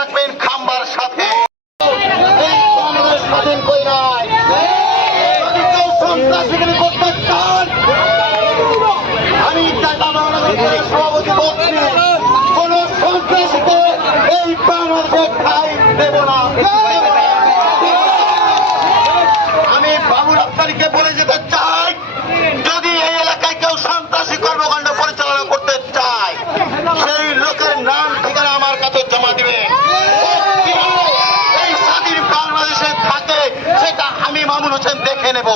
রাখবেন খাম্বার সাথে। স্বাধীন কই নাই কেউ সন্ত্রাসীগিরি করতে চান আমি ঢাকা মহানগরের সভাপতি বলছি কোন সন্ত্রাসীকে এই বাংলাদেশে ঠাই দেব না আমি বাবুর আফতারিকে বলে যেতে চাই যদি এই এলাকায় কেউ সন্ত্রাসী কর্মকাণ্ড পরিচালনা করতে চায় সেই লোকের নাম ঠিকানা আমার কাছে জমা দিবে এই স্বাধীন বাংলাদেশে থাকে সেটা আমি মামুন হোসেন দেখে নেব।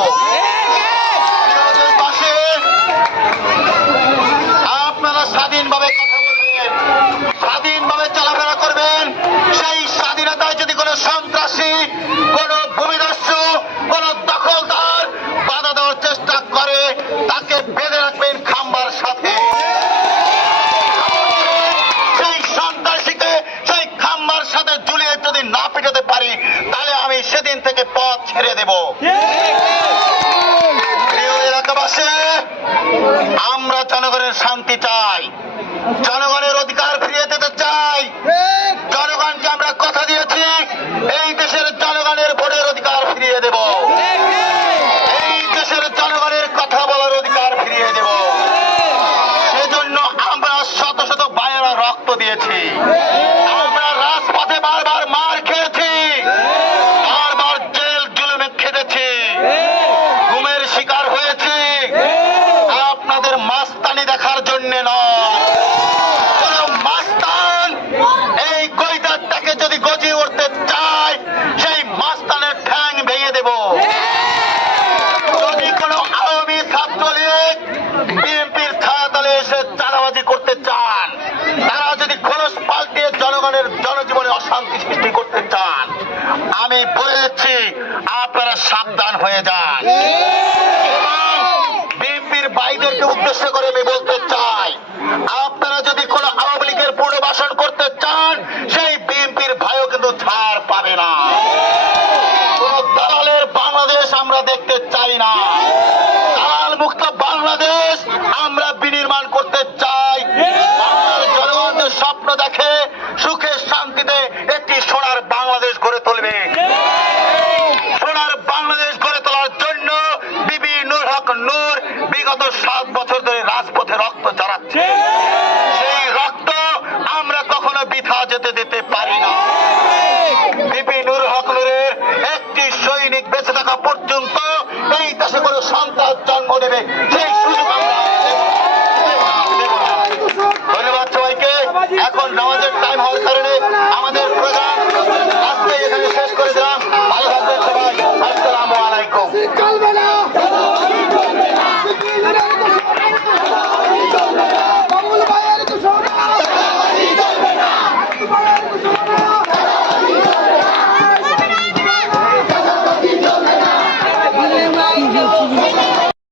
আপনারা স্বাধীনভাবে কথা বলবেন, স্বাধীনভাবে চলাফেরা করবেন। সেই স্বাধীনতায় যদি কোনো সন্ত্রাসী, কোন ভূমিদস্যু কোনো দখলদার বাধা দেওয়ার চেষ্টা করে, তাকে বেঁধে রাখবেন খাম্বার সাথে সেই সন্ত্রাসীকে সেই খাম্বার সাথে ঝুলিয়ে যদি না পেটাতে পারি তাহলে আমি সেদিন থেকে পথ ছেড়ে দেব। আমরা জনগণের শান্তি চাই। জনগণের অধিকার ফিরিয়ে দিতে চাই। জনগণকে আমরা কথা দিয়েছি, এই দেশের জনগণের ভোটের অধিকার ফিরিয়ে দেব। এই দেশের জনগণের কথা বলার অধিকার ফিরিয়ে দেব। সেজন্য আমরা শত শত বায়েরা রক্ত দিয়েছি। অশান্তি সৃষ্টি করতে চান আমি বলেছি দিচ্ছি আপনারা সাবধান হয়ে যান। বিএনপির ভাইদেরকে উদ্দেশ্য করে আমি বলতে চাই আপনারা যদি কোন আওয়ামী লীগের পুনর্বাসন করতে চান সেই বিএনপির ভাইও কিন্তু ছাড় পাবে না কোন দালালের বাংলাদেশ আমরা দেখতে চাই না দালাল মুক্ত বাংলাদেশ আমরা বিনির্মাণ করতে চাই বাংলার জনগণের স্বপ্ন দেখে সুখে শান্তিতে একটি সোনার বাংলাদেশ গড়ে তুলবে সোনার বাংলাদেশ গড়ে তোলার জন্য বিবি নূর হক নূর বিগত সাত বছর ধরে রাজপথে রক্ত চড়াচ্ছে সেই রক্ত আমরা কখনো বৃথা যেতে দিতে পারি না। বিপি নূর হক নূরের একটি সৈনিক বেঁচে থাকা পর্যন্ত এই দেশে কোনো সন্তান জন্ম নেবে। সেই সুযোগ দেব দেব দেব। ধন্যবাদ সবাইকে। এখন নামাজের টাইম হওয়ার কারণে